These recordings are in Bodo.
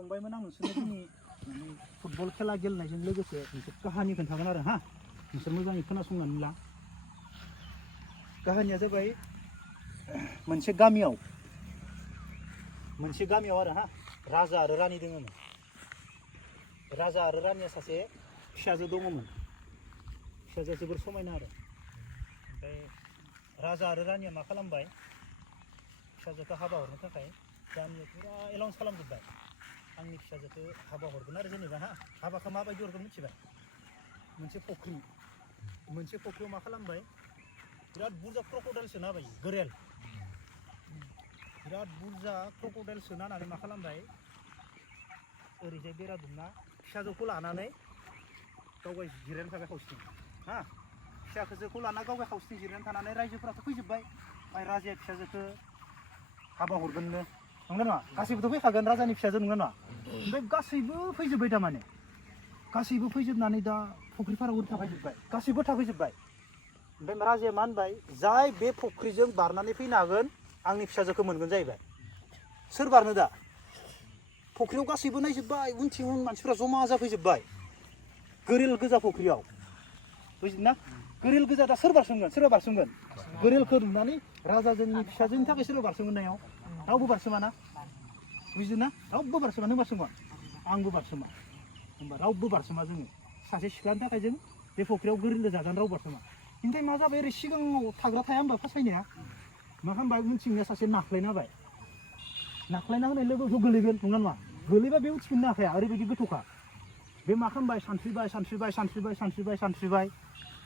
फंबायमोन आं नोंसोरनो दिनै फुटबल खेला गेलेनायजों लोगोसे मोनसे काहानि खोन्थागोन आरो हा नोंसोर मोजाङै खोनासंनानै ला काहानिया जाबाय मोनसे गामियाव आरो हा राजा आरो रानि दङमोन राजा आरो रानिया सासे फिसाजो दङमोन फिसाजोआ जोबोर समायना आरो ओमफ्राय राजा आरो रानिया मा खालामबाय फिसाजोखौ हाबा हरनो थाखाय गामियाव पुरा एनाउन्स खालामजोब्बाय आंनि फिसाजोखौ हाबा हरगोन आरो जेनेबा हा हाबाखौ माबायदि हरगोन मिथिबाय मोनसे फख्रियाव मा खालामबाय बिराद बुरजा क्रक'डाइल सोना होबाय गोरेल बिराद बुरजा क्रक'डाइल सोना होनानै मा खालामबाय ओरैजाय बेरा दुमना फिसाजोखौ लानानै गावगाय जिरायना थाबाय खावसेथिं हा फिसाजोखौ लाना गावगाय खावसेथिं जिरायना थानानै रायजोफोराथ' फैजोब्बाय ओमफ्राय राजाया फिसाजोखौ हाबा हरगोननो नंगौ नङा गासैबोथ' फैखागोन राजानि फिसाजो नंगौ नङा ओमफ्राय गासैबो फैजोब्बाय थारमाने गासैबो फैजोबनानै दा फुख्रि फाराव थाफैजोब्बाय गासैबो थाफैजोब्बाय ओमफ्राय राजाया मा होनबाय जाय बे फुख्रिजों बारनानै फैनो हागोन आंनि फिसाजोखौ मोनगोन जाहैबाय सोर बारनो दा फुख्रियाव गासैबो नायजोब्बाय उनथिं उन मानसिफ्रा जमा जाफैजोब्बाय गोरेल गोजा फुख्रियाव बुजिदोंना गोरेल गोजा दा सोरबा बारसोमगोन गोरेलखौ नुनानै राजाजोंनि फिसाजोनि थाखाय सोरबा बारसोमगोननायाव रावबो बारसोमाना बुजिदोंना रावबो बारसोमा नों बारसोमा आंबो बारसोमा होमबा रावबो बारसोमा जोङो सासे सिख्लानि थाखाय जों बे फुख्रियाव गोरेलजों जाजानो रावबो बारसोमा ओमफ्राय मा जाबाय ओरै सिगाङाव थाग्रा थाया होमबा फासायनाया मा खालामबाय उनथिंनिया सासे नाख्लायना होबाय नाख्लायना होनाय लोगोथ' गोलैगोन नङा नङा गोलैबा बे उथिफिननो हाखाया ओरैबायदि गोथौखा बे मा खालामबाय सानस्रिबाय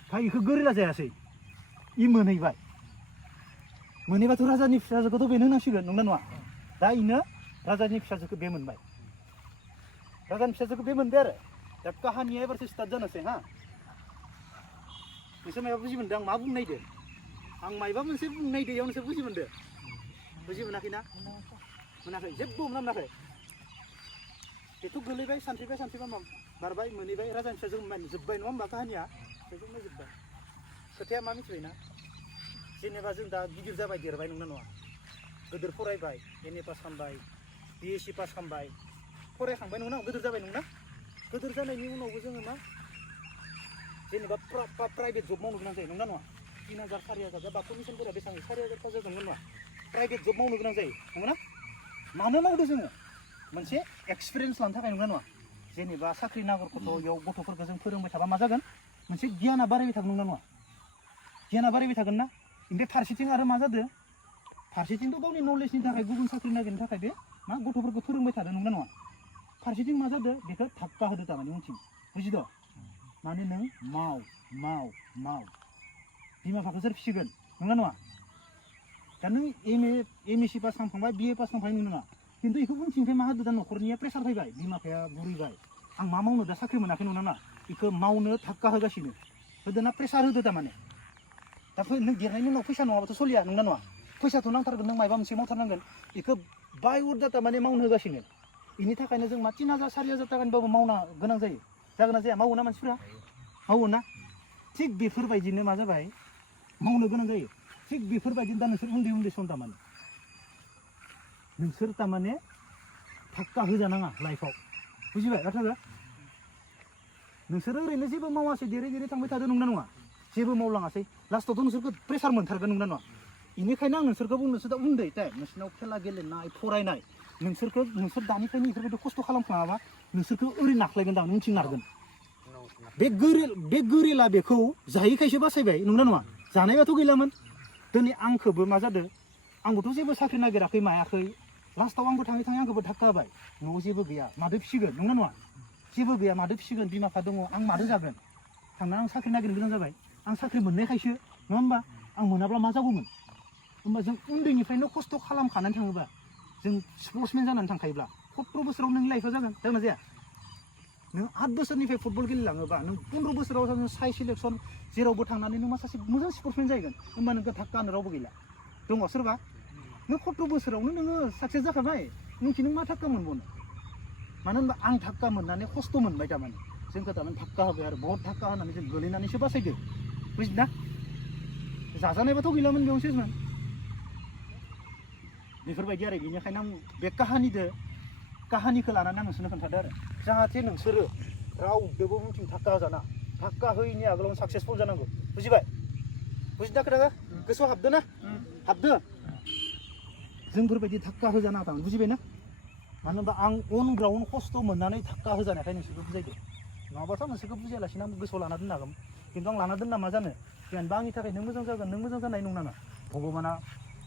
ओमफ्राय बेखौ गोरेला जायासै इ मोनहैबाथ' राजानि फिसाजोखौथ' बेनो होनांसिगोन नंना नङा दा इनो राजानि फिसाजोखौ बे मोनबाय राजानि फिसाजोखौ बे मोनबाय आरो दा काहानिया एबारसो स्टार्ट जानोसै हा नोंसोर माबा बुजि मोनदों आं मा बुंनो नागिरदों आं मायबा मोनसे बुंनो नागिरदों इयाव नोंसोर बुजि मोनदों बुजि मोनाखैना मोनाखै जेबो हमना मोनाखै बेथ' गोलैबाय सानस्रिबा बारबाय मोनहैबाय राजानि फिसाजो जोब्बाय नङा होमबा काहानिया बेजोंनो जोब्बाय खोथाया मा मिथिबायना जेनेबा जों दा गिदिर जाबाय देरबाय नंना नङा गोदोर फरायबाय एम ए पास खालामबाय BSc पास खालामबाय फरायखांबाय नङा गोदोर जाबाय नङा गोदोर जानायनि उनावबो जोङो मा जेनेबा प्राइभेट जब मावनो गोनां जायो नंना नङा 3000 4000 दा बाथौ मिसनफोरा बेसेबां 4000 5000 दंमोन नङा प्राइभेट जब मावनो गोनां जायो नंगौना मानो मावदो जोङो मोनसे एक्सपिरियेन्स लानो थाखाय नंना नङा जेनेबा साख्रि नागरखौथ' इयाव गथ'फोरखौ जों फोरोंबाय थाबा मा जागोन मोनसे गियाना बारायबाय थागोन नंना नङा गियाना बारायबाय थागोन ना ओमफ्राय फारसेथिं आरो मा जादों फारसेथिंथ' गावनि नलेजनि थाखाय गुबुन साख्रि नागिरनो थाखाय बे मा गथ'फोरखौ फोरोंबाय थादों नंना नङा फारसेथिं मा जादों बेखौ धाक्का होदो थारमाने उनथिं बुजिदों माने नों माव बिमा बिफाखौ सोर फिसिगोन नंना नङा दा नों एम.एसc पास खालामखांबाय BA पास खालामखांबाय नङा खिन्थु बेखौ उनथिंनिफ्राय मा होदो दा न'खरनिया प्रेसार फैबाय बिमा बिफाया बुरिबाय आं मा मावनो दा साख्रि मोनाखै नङा ना बेखौ मावनो धाक्का होगासिनो होदोना प्रेसार होदो थारमाने दा नों देरनायनि उनाव फैसा नङाबाथ' सोलिया नंना नङा फैसाथ' नांथारगोन नों माबा मोनसे मावथारनांगोन बेखौ बाय अर्डार थारमाने मावनो होगासिनो बेनि थाखायनो जों मा 3000 4000 थाखानिबाबो मावनो गोनां जायो जागोन ना जाया मावो ना मानसिफ्रा मावो ना थिग बेफोरबायदिनो मा जाबाय मावनो गोनां जायो थिग बेफोरबायदिनो दा नोंसोर उन्दै सम थारमाने नोंसोर थारमाने धाक्का होजानाङा लाइफआव बुजिबाय बाथ्राखौ नोंसोरो ओरैनो जेबो मावासै देरै थांबाय थादो नंना नङा जेबो मावलाङासै लास्टआवथ' नोंसोरखौ प्रेसार मोनथारगोन नंना नङा बेनिखायनो आं नोंसोरखौ बुंनो नोंसोर दा उन्दै टाइम नोंसोरनाव खेला गेलेनाय फरायनाय नोंसोर दानिफ्रायनो बेफोरबायदि खस्थ' खालामखाङाबा नोंसोरखौ ओरैनो नाख्लायगोन दां उनथिं नारगोन बे गोरेला बेखौ जायैखायसो बासायबाय नंना नङा जानायबाथ' गैलामोन दिनै आंखौबो मा जादों आंबोथ' जेबो साख्रि नागिराखै मायाखै लास्टआव आंबो थाङै आंखौबो धाक्का होबाय न'आव जेबो गैया मादो फिसिगोन नंना नङा जेबो गैया मादो फिसिगोन बिमा बिफा दङ आं मादो जागोन थांना आं साख्रि नागिरनो गोनां जाबाय आं साख्रि मोननायखायसो नङा होमबा आं मोनाब्ला मा जागौमोन होमबा जों उन्दैनिफ्रायनो खस्थ' खालामखानानै थाङोबा जों स्पर्ट्समेन जानानै थांखायोब्ला 17 बोसोराव नोंनि लाइफआ जागोन ना जाया नों 8 बोसोरनिफ्राय फुटबल गेलेलाङोबा नों 15 बोसोराव नों साइ सिलेक्सन जेरावबो थांनानै नों मा सासे मोजां स्पर्ट्समेन जाहैगोन होमबा नोंखौ धाक्का होनो रावबो गैला दङ सोरबा नों 17 बोसोरावनो नोङो साक्सेस जाखाबाय नोंखि नों मा धाक्का मोनबावनो मानो होनबा आं धाक्का मोननानै खस्थ' मोनबाय थारमाने जोंखौ थारमाने धाक्का होबाय आरो बहुत धाक्का होनानै जों गोलैनानैसो बासायदो बुजिदोंना जाजानायबाथ' गैलामोन बेयावनो सेसमोन। बेफोरबायदि आरो बेनिखायनो आं बे काहानिदो काहानिखौ लानानै आं नोंसोरनो खोन्थादो आरो जाहाथे नोंसोरो रावदोबो उनथिं धाक्का होजाना धाक्का होयिनि आगोलावनो साक्सेसफुल जानांगौ बुजिबाय बुजिना खोथाखौ गोसोआव हाबदो ना हाबदो जोंफोरबायदि धाक्का होजाना थारमाने बुजिबाय ना मानो होनबा आं अन ग्राउन्ड खस्थ' मोननानै धाक्का होजानायखाय नोंसोरखौ बुजायदो नङाबाथ' नोंसोरखौ बुजायालासिनो आं गोसोआव लाना दोननो हागौमोन खिन्थु आं लाना दोनना मा जानो जेनेबा आंनि थाखाय नों मोजां जागोन नों मोजां जानाय नङा ना भगबाना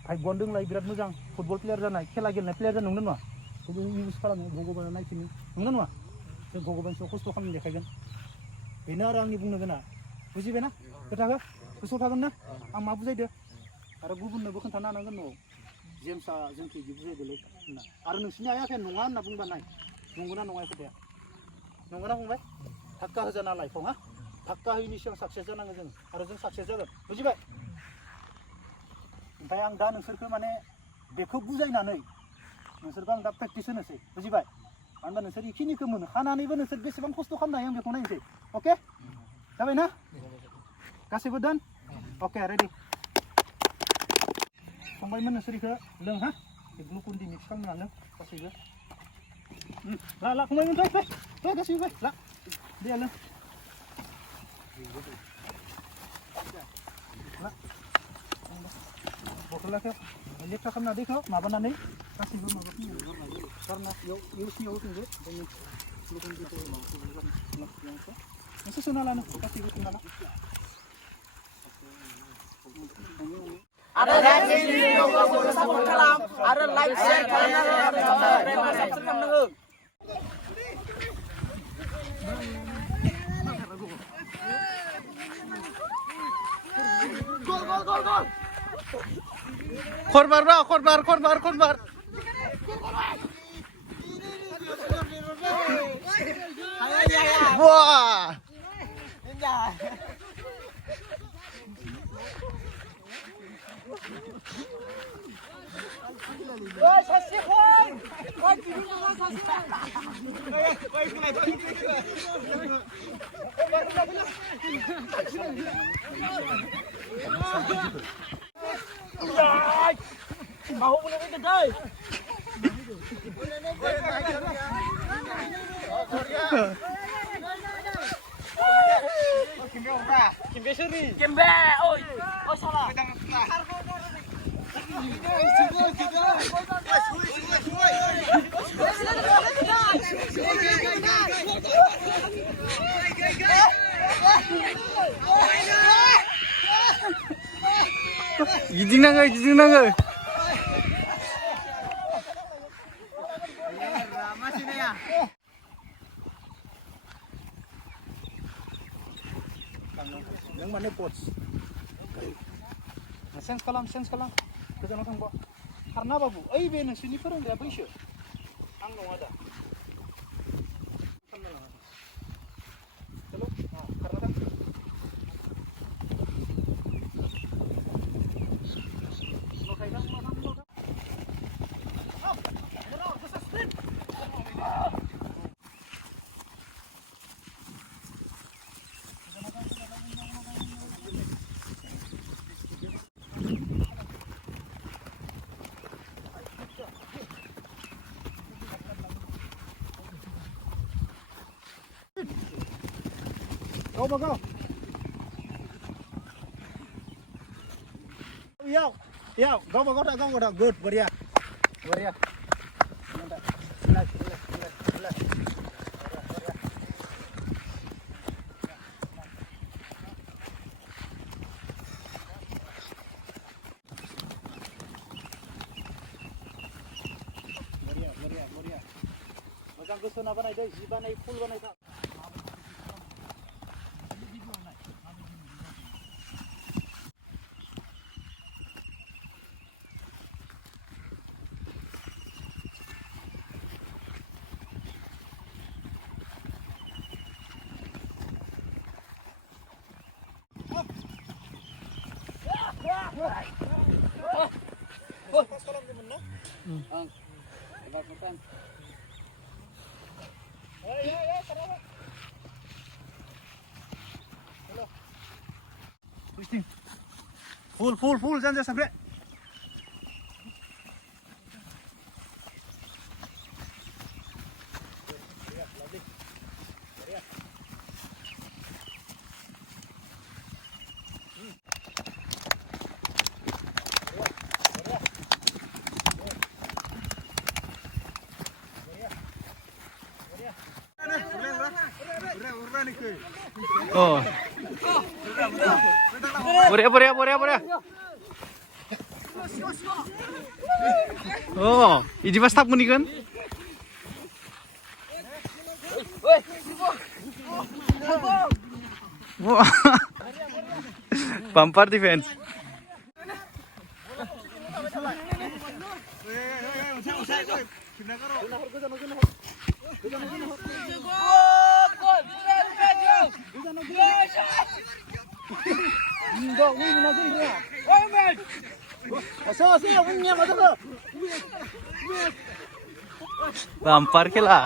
भाग्यवान दंलाय बिराद मोजां फुटबल प्लेयार जानाय खेला गेलेनाय प्लेयार जानाय नंगौ नङा बेखौ इउज खालामो भगबाना नायफिनो नंगौ नङा जों भगबानखौ खस्थ' खालामनो देखायगोन बेनो आरो आंनि बुंनो गोनां बुजिबाय ना खोथाखौ गोसोआव थागोन ना आं मा बुजायदो आरो गुबुननोबो खोन्थानो हानांगोन न'आव जेम्सआ जोंखौ बिदि बुजायदोलै होनना आरो नोंसिनि आइ आफाया नङा होनना बुंबा नाय नंगौना नङा खोथाया नंगौना फंबाय धाक्का होजाना लाइफआव हा धाक्का होयिनि सिगां साक्सेस जानांगो जों आरो जों साक्सेस जागोन बुजिबाय ओमफ्राय आं दा नोंसोरखौ माने बेखौ बुजायनानै नोंसोरखौ आं दा प्रेक्टिस होनोसै बुजिबाय मानो होनबा नोंसोर इखिनिखौ मोनखानानैबो नोंसोर बेसेबां खस्थ' खालामनो हायो आं बेखौ नायनोसै अके जाबाय ना गासैबो दोन अके रेडि फंबायमोन नोंसोर इखौ लों हा ग्लुकन डि मिक्स खालामनो लांनो गासैबो ला ला फंबायमोन फै गासैबो फै ला दे लों ला बथलाखौ लेखा खालामना दैखौ माबानानै गासैबो माबाखौ गारना इयाव सिङाव होफिनदो ग्लुकन डिखौ नोंसोर सोना लानो गासैबो सोना ला Ada dari sini logo support kalam, ada like share kalam, ada subscribe dulu. Gol. Korbar bro, korbar. Wah. Mau boleh kita dai. Kimbe, oi salah. Giting naga. Nang mana coach? Sense kalam. Kejangan tangbo. Karena babu, be nang sini फोरोंग्रा बैसो आं नङा दा चलो karena थां Go. Yo, go dah. Good, बढ़िया. Relax. बढ़िया. Macam gusto na banay deh, banay full banay ta. Full jangan sampai. Oh. Borea. Oh, ini pas tak muni kan? Wah. Bumper defense. Bumper kila.